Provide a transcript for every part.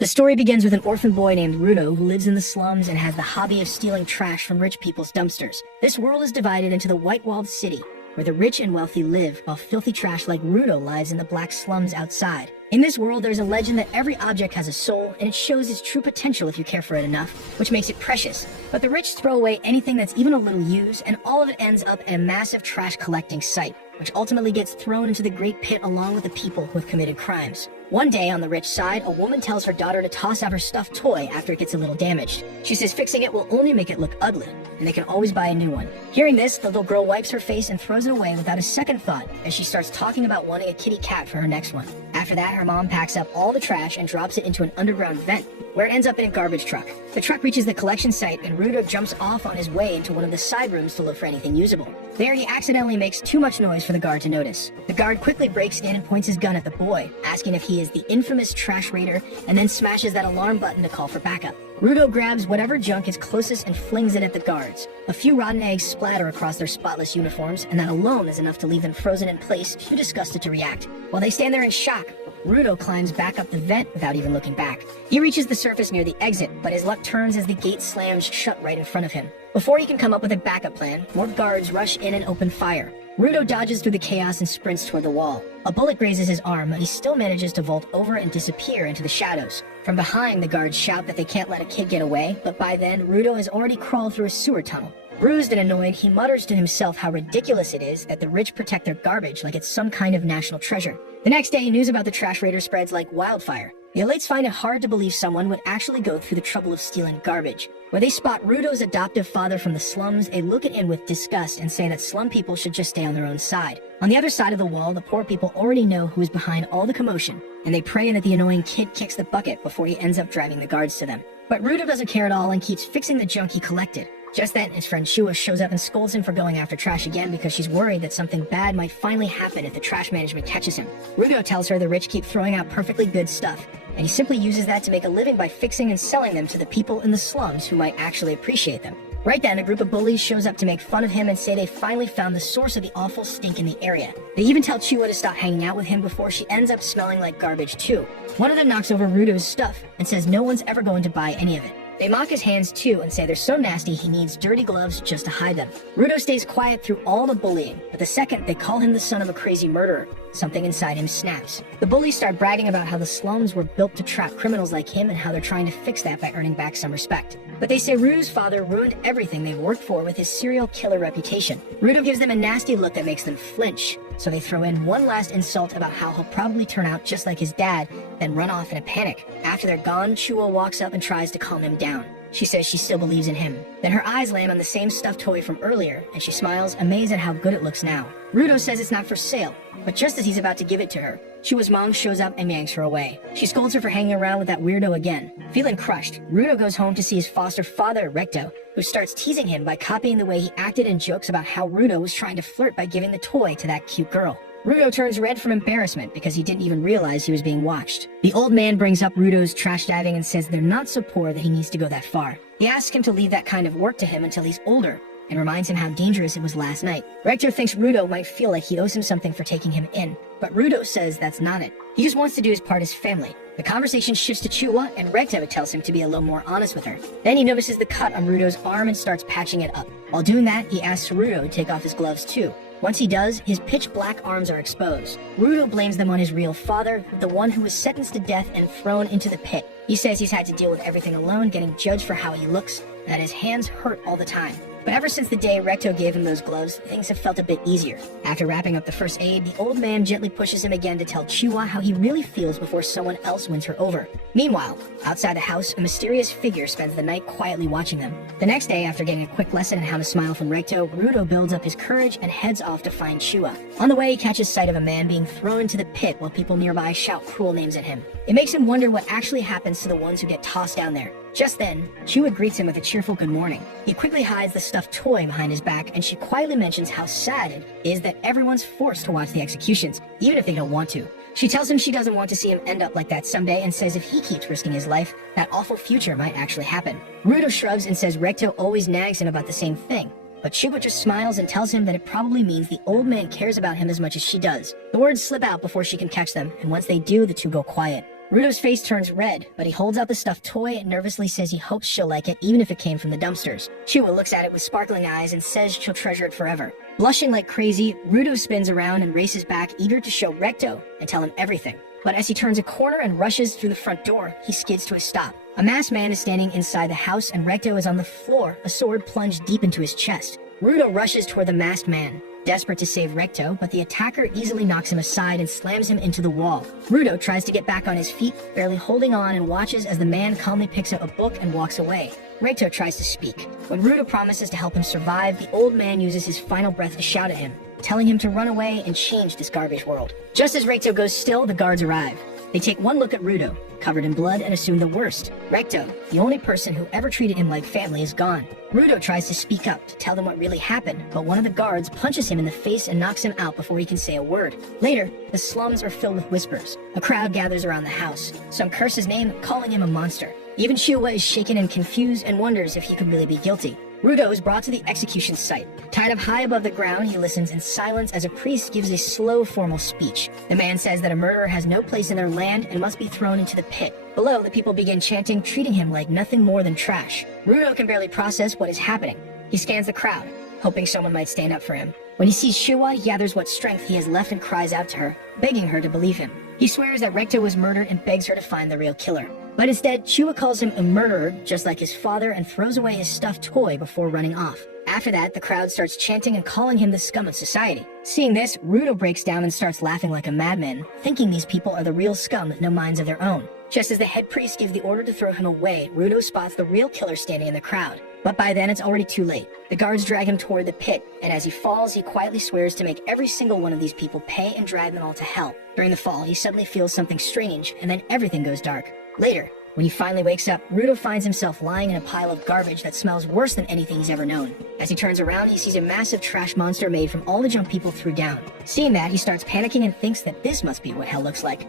The story begins with an orphan boy named Rudo who lives in the slums and has the hobby of stealing trash from rich people's dumpsters. This world is divided into the white-walled city, where the rich and wealthy live, while filthy trash like Rudo lives in the black slums outside. In this world, there's a legend that every object has a soul, and it shows its true potential if you care for it enough, which makes it precious. But the rich throw away anything that's even a little used, and all of it ends up in a massive trash collecting site, which ultimately gets thrown into the great pit along with the people who have committed crimes. One day on the rich side, a woman tells her daughter to toss out her stuffed toy after it gets a little damaged. She says fixing it will only make it look ugly, and they can always buy a new one. Hearing this, the little girl wipes her face and throws it away without a second thought as she starts talking about wanting a kitty cat for her next one. After that, her mom packs up all the trash and drops it into an underground vent, where it ends up in a garbage truck. The truck reaches the collection site, and Rudo jumps off on his way into one of the side rooms to look for anything usable. There, he accidentally makes too much noise for the guard to notice. The guard quickly breaks in and points his gun at the boy, asking if he is the infamous trash raider, and then smashes that alarm button to call for backup. Rudo grabs whatever junk is closest and flings it at the guards. A few rotten eggs splatter across their spotless uniforms, and that alone is enough to leave them frozen in place, too disgusted to react. While they stand there in shock, Rudo climbs back up the vent without even looking back. He reaches the surface near the exit, but his luck turns as the gate slams shut right in front of him. Before he can come up with a backup plan, more guards rush in and open fire. Rudo dodges through the chaos and sprints toward the wall. A bullet grazes his arm, but he still manages to vault over and disappear into the shadows. From behind, the guards shout that they can't let a kid get away, but by then, Rudo has already crawled through a sewer tunnel. Bruised and annoyed, he mutters to himself how ridiculous it is that the rich protect their garbage like it's some kind of national treasure. The next day, news about the trash raider spreads like wildfire. The elites find it hard to believe someone would actually go through the trouble of stealing garbage. Where they spot Rudo's adoptive father from the slums, they look at him with disgust and say that slum people should just stay on their own side. On the other side of the wall, the poor people already know who is behind all the commotion, and they pray that the annoying kid kicks the bucket before he ends up driving the guards to them. But Rudo doesn't care at all and keeps fixing the junk he collected. Just then, his friend Shua shows up and scolds him for going after trash again because she's worried that something bad might finally happen if the trash management catches him. Rudo tells her the rich keep throwing out perfectly good stuff, and he simply uses that to make a living by fixing and selling them to the people in the slums who might actually appreciate them. Right then, a group of bullies shows up to make fun of him and say they finally found the source of the awful stink in the area. They even tell Chua to stop hanging out with him before she ends up smelling like garbage too. One of them knocks over Rudo's stuff and says no one's ever going to buy any of it. They mock his hands too and say they're so nasty he needs dirty gloves just to hide them. Rudo stays quiet through all the bullying, but the second they call him the son of a crazy murderer, something inside him snaps. The bullies start bragging about how the slums were built to trap criminals like him and how they're trying to fix that by earning back some respect. But they say Rudo's father ruined everything they've worked for with his serial killer reputation. Rudo gives them a nasty look that makes them flinch, so they throw in one last insult about how he'll probably turn out just like his dad, then run off in a panic. After they're gone, Chua walks up and tries to calm him down. She says she still believes in him. Then her eyes land on the same stuffed toy from earlier, and she smiles, amazed at how good it looks now. Rudo says it's not for sale, but just as he's about to give it to her, Chua's mom shows up and yanks her away. She scolds her for hanging around with that weirdo again. Feeling crushed, Rudo goes home to see his foster father, Recto, who starts teasing him by copying the way he acted and jokes about how Rudo was trying to flirt by giving the toy to that cute girl. Rudo turns red from embarrassment because he didn't even realize he was being watched. The old man brings up Rudo's trash diving and says they're not so poor that he needs to go that far. He asks him to leave that kind of work to him until he's older, and reminds him how dangerous it was last night. Rector thinks Rudo might feel like he owes him something for taking him in, but Rudo says that's not it. He just wants to do his part as family. The conversation shifts to Chua, and Recto tells him to be a little more honest with her. Then he notices the cut on Rudo's arm and starts patching it up. While doing that, he asks Rudo to take off his gloves too. Once he does, his pitch black arms are exposed. Rudo blames them on his real father, the one who was sentenced to death and thrown into the pit. He says he's had to deal with everything alone, getting judged for how he looks, and that his hands hurt all the time. But ever since the day Recto gave him those gloves, things have felt a bit easier. After wrapping up the first aid, the old man gently pushes him again to tell Chua how he really feels before someone else wins her over. Meanwhile, outside the house, a mysterious figure spends the night quietly watching them. The next day, after getting a quick lesson on how to smile from Recto, Rudo builds up his courage and heads off to find Chua. On the way, he catches sight of a man being thrown into the pit while people nearby shout cruel names at him. It makes him wonder what actually happens to the ones who get tossed down there. Just then, Chua greets him with a cheerful good morning. He quickly hides the stuffed toy behind his back, and she quietly mentions how sad it is that everyone's forced to watch the executions, even if they don't want to. She tells him she doesn't want to see him end up like that someday and says if he keeps risking his life, that awful future might actually happen. Rudo shrugs and says Recto always nags him about the same thing. But Chua just smiles and tells him that it probably means the old man cares about him as much as she does. The words slip out before she can catch them, and once they do, the two go quiet. Rudo's face turns red, but he holds out the stuffed toy and nervously says he hopes she'll like it even if it came from the dumpsters. Chua looks at it with sparkling eyes and says she'll treasure it forever. Blushing like crazy, Rudo spins around and races back, eager to show Recto and tell him everything. But as he turns a corner and rushes through the front door, he skids to a stop. A masked man is standing inside the house and Recto is on the floor, a sword plunged deep into his chest. Rudo rushes toward the masked man, desperate to save Recto, but the attacker easily knocks him aside and slams him into the wall. Rudo tries to get back on his feet, barely holding on, and watches as the man calmly picks up a book and walks away. Recto tries to speak. When Rudo promises to help him survive, the old man uses his final breath to shout at him, telling him to run away and change this garbage world. Just as Recto goes still, the guards arrive. They take one look at Rudo, covered in blood, and assume the worst. Recto, the only person who ever treated him like family, is gone. Rudo tries to speak up to tell them what really happened, but one of the guards punches him in the face and knocks him out before he can say a word. Later, the slums are filled with whispers. A crowd gathers around the house. Some curse his name, calling him a monster. Even Chua is shaken and confused and wonders if he could really be guilty. Rudo is brought to the execution site. Tied up high above the ground, he listens in silence as a priest gives a slow, formal speech. The man says that a murderer has no place in their land and must be thrown into the pit. Below, the people begin chanting, treating him like nothing more than trash. Rudo can barely process what is happening. He scans the crowd, hoping someone might stand up for him. When he sees Chua, he gathers what strength he has left and cries out to her, begging her to believe him. He swears that Recto was murdered and begs her to find the real killer. But instead, Chua calls him a murderer, just like his father, and throws away his stuffed toy before running off. After that, the crowd starts chanting and calling him the scum of society. Seeing this, Rudo breaks down and starts laughing like a madman, thinking these people are the real scum with no minds of their own. Just as the head priest gives the order to throw him away, Rudo spots the real killer standing in the crowd. But by then, it's already too late. The guards drag him toward the pit, and as he falls, he quietly swears to make every single one of these people pay and drag them all to hell. During the fall, he suddenly feels something strange, and then everything goes dark. Later, when he finally wakes up, Rudo finds himself lying in a pile of garbage that smells worse than anything he's ever known. As he turns around, he sees a massive trash monster made from all the junk people threw down. Seeing that, he starts panicking and thinks that this must be what hell looks like.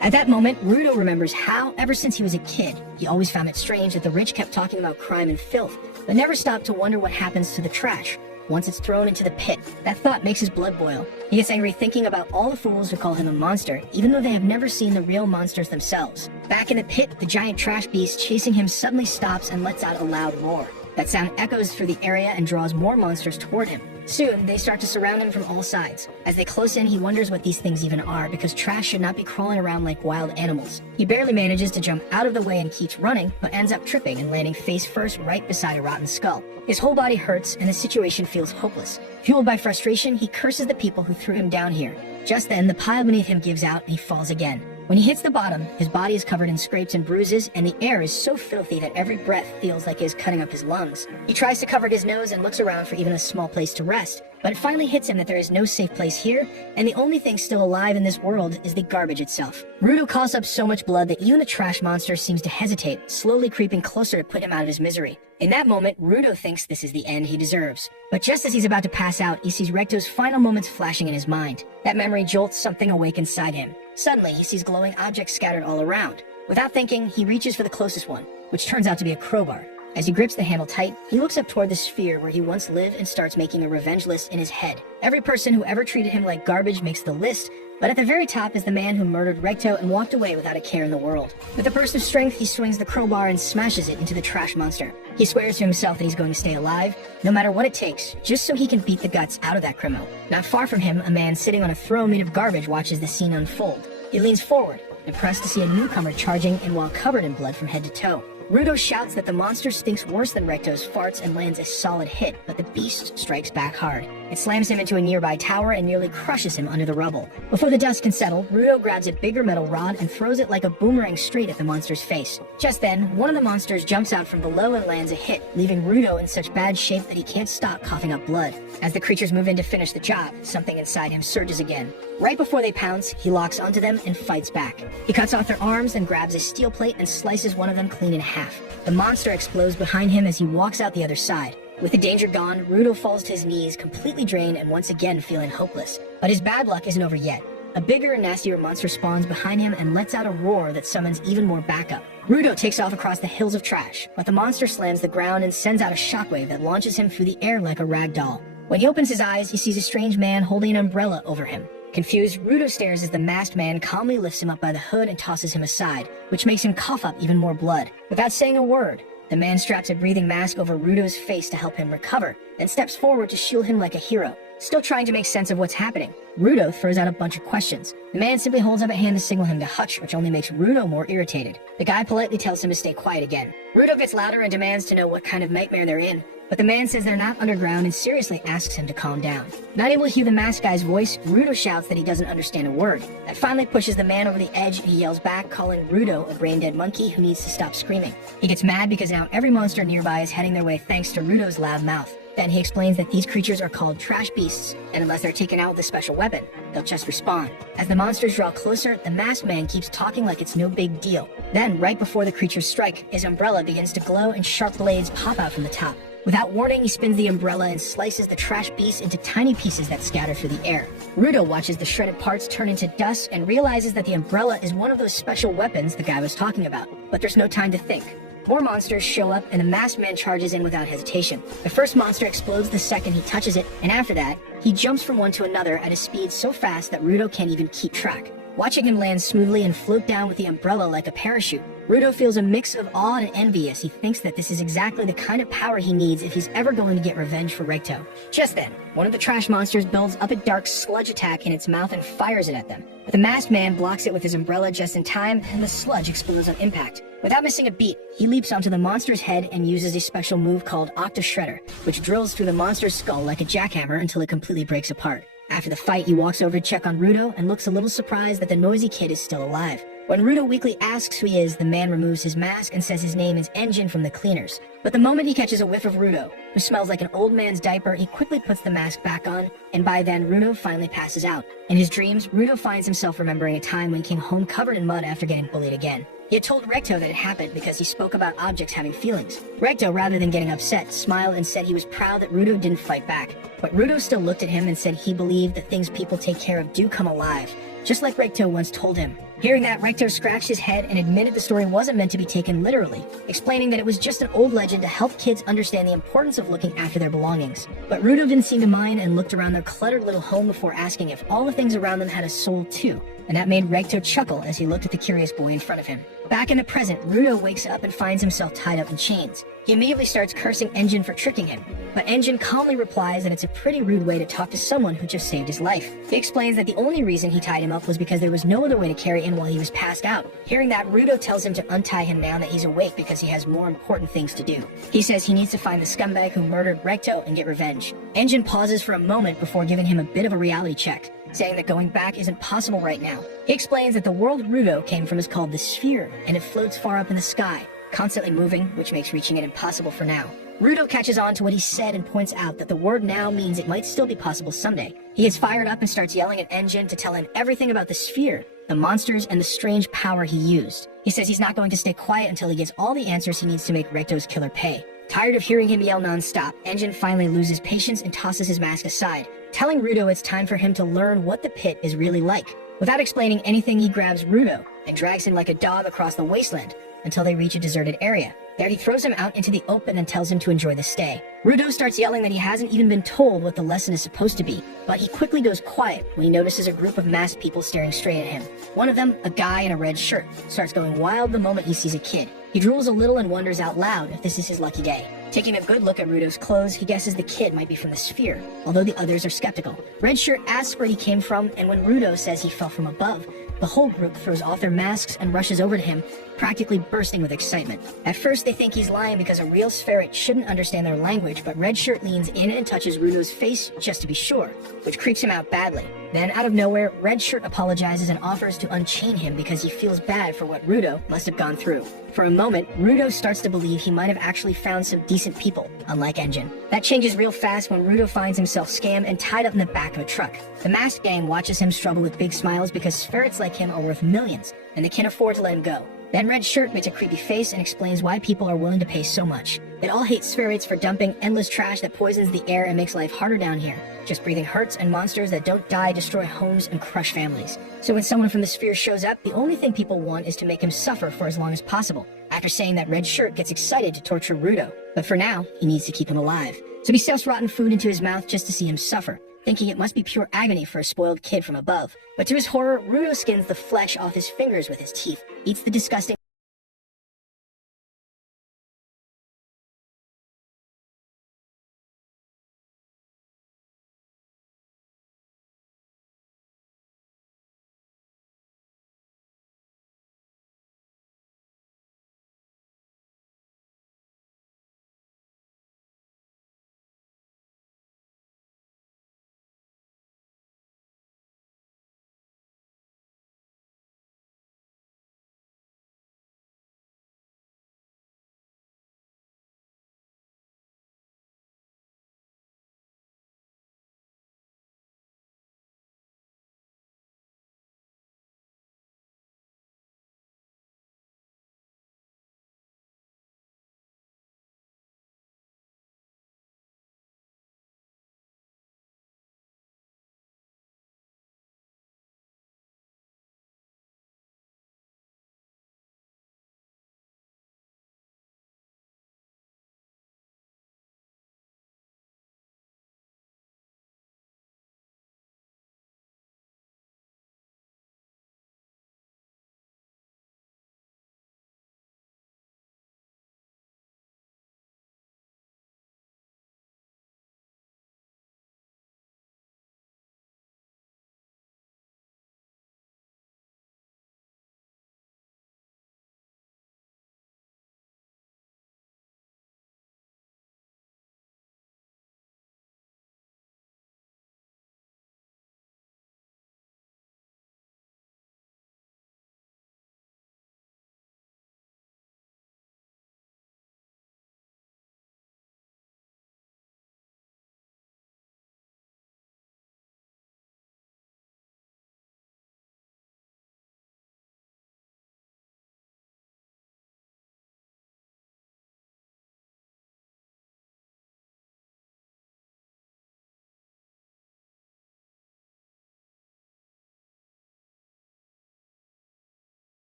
At that moment, Rudo remembers how, ever since he was a kid, he always found it strange that the rich kept talking about crime and filth, but never stopped to wonder what happens to the trash once it's thrown into the pit. That thought makes his blood boil. He gets angry thinking about all the fools who call him a monster, even though they have never seen the real monsters themselves. Back in the pit, the giant trash beast chasing him suddenly stops and lets out a loud roar. That sound echoes through the area and draws more monsters toward him. Soon, they start to surround him from all sides. As they close in, he wonders what these things even are, because trash should not be crawling around like wild animals. He barely manages to jump out of the way and keeps running, but ends up tripping and landing face first right beside a rotten skull. His whole body hurts, and the situation feels hopeless. Fueled by frustration, he curses the people who threw him down here. Just then, the pile beneath him gives out and he falls again. When he hits the bottom, his body is covered in scrapes and bruises, and the air is so filthy that every breath feels like it is cutting up his lungs. He tries to cover his nose and looks around for even a small place to rest, but it finally hits him that there is no safe place here, and the only thing still alive in this world is the garbage itself. Rudo coughs up so much blood that even the trash monster seems to hesitate, slowly creeping closer to put him out of his misery. In that moment, Rudo thinks this is the end he deserves. But just as he's about to pass out, he sees Recto's final moments flashing in his mind. That memory jolts something awake inside him. Suddenly, he sees glowing objects scattered all around. Without thinking, he reaches for the closest one, which turns out to be a crowbar. As he grips the handle tight, he looks up toward the sphere where he once lived and starts making a revenge list in his head. Every person who ever treated him like garbage makes the list, but at the very top is the man who murdered Recto and walked away without a care in the world. With a burst of strength, he swings the crowbar and smashes it into the trash monster. He swears to himself that he's going to stay alive, no matter what it takes, just so he can beat the guts out of that criminal. Not far from him, a man sitting on a throne made of garbage watches the scene unfold. He leans forward, impressed to see a newcomer charging and while covered in blood from head to toe. Rudo shouts that the monster stinks worse than Recto's farts and lands a solid hit, but the beast strikes back hard. It slams him into a nearby tower and nearly crushes him under the rubble. Before the dust can settle, Rudo grabs a bigger metal rod and throws it like a boomerang straight at the monster's face. Just then, one of the monsters jumps out from below and lands a hit, leaving Rudo in such bad shape that he can't stop coughing up blood. As the creatures move in to finish the job, something inside him surges again. Right before they pounce, he locks onto them and fights back. He cuts off their arms and grabs a steel plate and slices one of them clean in half. The monster explodes behind him as he walks out the other side. With the danger gone, Rudo falls to his knees, completely drained and once again feeling hopeless. But his bad luck isn't over yet. A bigger and nastier monster spawns behind him and lets out a roar that summons even more backup. Rudo takes off across the hills of trash, but the monster slams the ground and sends out a shockwave that launches him through the air like a rag doll. When he opens his eyes, he sees a strange man holding an umbrella over him. Confused, Rudo stares as the masked man calmly lifts him up by the hood and tosses him aside, which makes him cough up even more blood. Without saying a word, the man straps a breathing mask over Rudo's face to help him recover, then steps forward to shield him like a hero. Still trying to make sense of what's happening, Rudo throws out a bunch of questions. The man simply holds up a hand to signal him to hutch, which only makes Rudo more irritated. The guy politely tells him to stay quiet again. Rudo gets louder and demands to know what kind of nightmare they're in, but the man says they're not underground and seriously asks him to calm down. Not able to hear the masked guy's voice, Rudo shouts that he doesn't understand a word. That finally pushes the man over the edge and he yells back, calling Rudo a brain-dead monkey who needs to stop screaming. He gets mad because now every monster nearby is heading their way thanks to Rudo's loud mouth. Then he explains that these creatures are called trash beasts, and unless they're taken out with a special weapon, they'll just respawn. As the monsters draw closer, the masked man keeps talking like it's no big deal. Then, right before the creatures strike, his umbrella begins to glow and sharp blades pop out from the top. Without warning, he spins the umbrella and slices the trash beast into tiny pieces that scatter through the air. Rudo watches the shredded parts turn into dust and realizes that the umbrella is one of those special weapons the guy was talking about. But there's no time to think. More monsters show up and the masked man charges in without hesitation. The first monster explodes the second he touches it, and after that, he jumps from one to another at a speed so fast that Rudo can't even keep track. Watching him land smoothly and float down with the umbrella like a parachute, Rudo feels a mix of awe and envy as he thinks that this is exactly the kind of power he needs if he's ever going to get revenge for Recto. Just then, one of the trash monsters builds up a dark sludge attack in its mouth and fires it at them. But the masked man blocks it with his umbrella just in time, and the sludge explodes on impact. Without missing a beat, he leaps onto the monster's head and uses a special move called Octa Shredder, which drills through the monster's skull like a jackhammer until it completely breaks apart. After the fight, he walks over to check on Rudo and looks a little surprised that the noisy kid is still alive. When Rudo weakly asks who he is, the man removes his mask and says his name is Engine from the cleaners. But the moment he catches a whiff of Rudo, who smells like an old man's diaper, he quickly puts the mask back on, and by then Rudo finally passes out. In his dreams, Rudo finds himself remembering a time when he came home covered in mud after getting bullied again. He had told Recto that it happened because he spoke about objects having feelings. Recto, rather than getting upset, smiled and said he was proud that Rudo didn't fight back. But Rudo still looked at him and said he believed that things people take care of do come alive, just like Recto once told him. Hearing that, Recto scratched his head and admitted the story wasn't meant to be taken literally, explaining that it was just an old legend to help kids understand the importance of looking after their belongings. But Rudo didn't seem to mind and looked around their cluttered little home before asking if all the things around them had a soul too, and that made Recto chuckle as he looked at the curious boy in front of him. Back in the present, Rudo wakes up and finds himself tied up in chains. He immediately starts cursing Engine for tricking him, but Engine calmly replies that it's a pretty rude way to talk to someone who just saved his life. He explains that the only reason he tied him up was because there was no other way to carry him while he was passed out. Hearing that, Rudo tells him to untie him now that he's awake because he has more important things to do. He says he needs to find the scumbag who murdered Recto and get revenge. Engine pauses for a moment before giving him a bit of a reality check, saying that going back isn't possible right now. He explains that the world Rudo came from is called the Sphere, and it floats far up in the sky, constantly moving, which makes reaching it impossible for now. Rudo catches on to what he said and points out that the word now means it might still be possible someday. He gets fired up and starts yelling at Engine to tell him everything about the Sphere, the monsters, and the strange power he used. He says he's not going to stay quiet until he gets all the answers he needs to make Recto's killer pay. Tired of hearing him yell non-stop, Engine finally loses patience and tosses his mask aside, telling Rudo it's time for him to learn what the pit is really like. Without explaining anything, he grabs Rudo and drags him like a dog across the wasteland until they reach a deserted area. There he throws him out into the open and tells him to enjoy the stay. Rudo starts yelling that he hasn't even been told what the lesson is supposed to be, but he quickly goes quiet when he notices a group of masked people staring straight at him. One of them, a guy in a red shirt, starts going wild the moment he sees a kid. He drools a little and wonders out loud if this is his lucky day. Taking a good look at Rudo's clothes, he guesses the kid might be from the Sphere, although the others are skeptical. Red Shirt asks where he came from, and when Rudo says he fell from above, the whole group throws off their masks and rushes over to him, practically bursting with excitement. At first, they think he's lying because a real Spherit shouldn't understand their language, but Red Shirt leans in and touches Rudo's face just to be sure, which creeps him out badly. Then, out of nowhere, Red Shirt apologizes and offers to unchain him because he feels bad for what Rudo must have gone through. For a moment, Rudo starts to believe he might have actually found some decent people, unlike Engine. That changes real fast when Rudo finds himself scammed and tied up in the back of a truck. The masked gang watches him struggle with big smiles because Spherits like him are worth millions, and they can't afford to let him go. Then Red Shirt makes a creepy face and explains why people are willing to pay so much. They all hate Spherits for dumping endless trash that poisons the air and makes life harder down here. Just breathing hurts, and monsters that don't die destroy homes and crush families. So when someone from the Sphere shows up, the only thing people want is to make him suffer for as long as possible. After saying that, Red Shirt gets excited to torture Rudo, but for now, he needs to keep him alive. So he stuffs rotten food into his mouth just to see him suffer. thinking it must be pure agony for a spoiled kid from above. But to his horror, Rudo skins the flesh off his fingers with his teeth, eats the disgusting